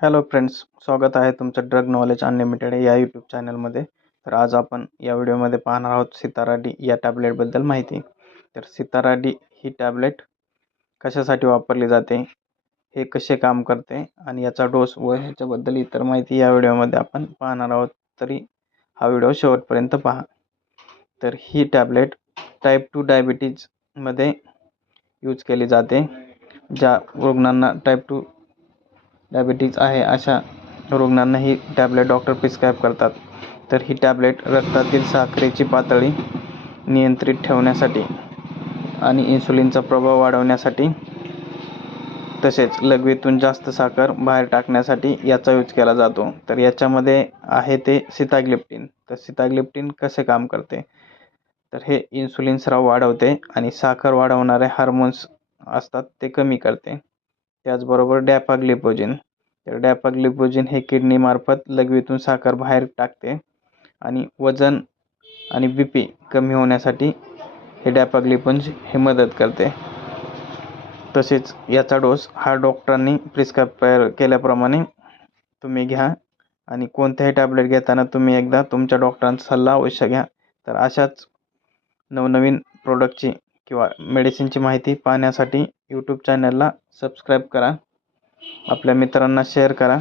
Hello friends, स्वागत आहे तुमचं ड्रग नॉलेज अनलिमिटेड या यूट्यूब चॅनलमध्ये. तर आज आपण या व्हिडिओमध्ये पाहणार आहोत सितारा डी या टॅबलेटबद्दल माहिती. तर सितारा डी ही टॅबलेट कशासाठी वापरली जाते, हे कसे काम करते आणि याचा डोस व ह्याच्याबद्दल इतर माहिती या व्हिडिओमध्ये आपण पाहणार आहोत. तरी हा व्हिडिओ शेवटपर्यंत पहा. तर ही टॅबलेट टाईप 2 डायबिटीजमध्ये यूज केली जाते. ज्या रुग्णांना टाईप 2 डायबिटीज आहे अशा रुग्णांना ही टॅबलेट डॉक्टर प्रिस्क्राईब करतात. तर ही टॅबलेट रक्तातील साखरेची पातळी नियंत्रित ठेवण्यासाठी आणि इन्सुलिनचा प्रभाव वाढवण्यासाठी तसेच लघवीतून जास्त साखर बाहेर टाकण्यासाठी याचा यूज केला जातो. तर याच्यामध्ये आहे ते सिताग्लिप्टिन. तर सिताग्लिप्टिन कसे काम करते, तर हे इन्सुलिन स्राव वाढवते आणि साखर वाढवणारे हार्मोन्स असतात ते कमी करते. त्याचबरोबर डॅपाग्लिपोजिन. तर डॅपाग्लिपोजिन हे किडनीमार्फत लघवीतून साखर बाहेर टाकते आणि वजन आणि BP कमी होण्यासाठी हे डॅपाग्लिपोजिन हे मदत करते. तसेच याचा डोस हा डॉक्टरांनी प्रिस्क्राईब केल्याप्रमाणे तुम्ही घ्या आणि कोणत्याही टॅबलेट घेताना तुम्ही एकदा तुमच्या डॉक्टरांचा सल्ला अवश्य घ्या. तर अशाच नवनवीन प्रोडक्टची किंवा मेडिसिनची माहिती पाहण्यासाठी यूट्यूब चॅनलला सबस्क्राईब करा, आपल्या मित्रांना शेअर करा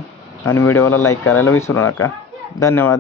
आणि व्हिडिओला लाईक करायला विसरू नका. धन्यवाद.